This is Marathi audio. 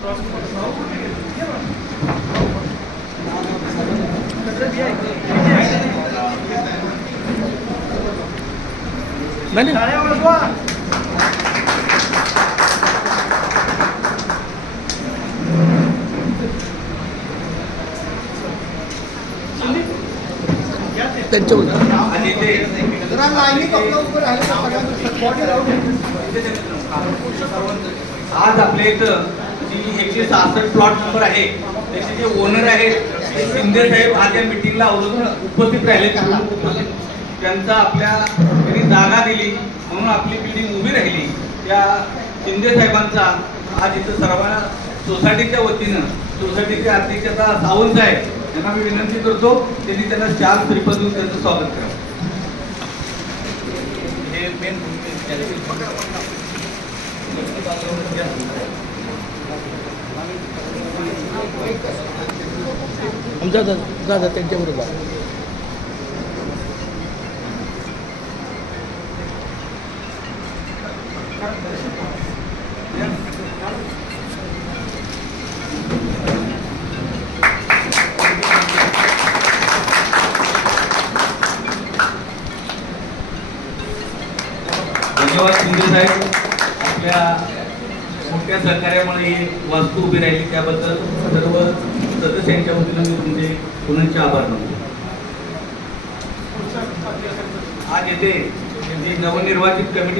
आज आपल्या इथं जी 166 प्लॉट नंबर आहे त्याचे जे ओनर आहेत ते शिंदे साहेब आज या मीटिंगला आवर्जून उपस्थित राहिले. त्यांचा त्यांनी जागा दिली म्हणून आपली बिल्डिंग उभी राहिली. त्या शिंदे साहेबांचा आज इथं सर्वांना सोसायटीच्या वतीनं सोसायटीचे अध्यक्ष सावंत साहेब यांना मी विनंती करतो त्यांनी त्यांना चार श्रीफळ देऊन त्यांचं स्वागत करावं. हे मेन आमचा त्यांच्याबरोबर धन्यवाद शिंदे साहेब. आपल्या मोठ्या सहकार्यामुळे ही वास्तू उभी राहिली त्याबद्दल सर्व सदस्यांच्या वतीनं मी तुमचे पुनश्च आभार मानतो. आज येथे जी नवनिर्वाचित कमिटी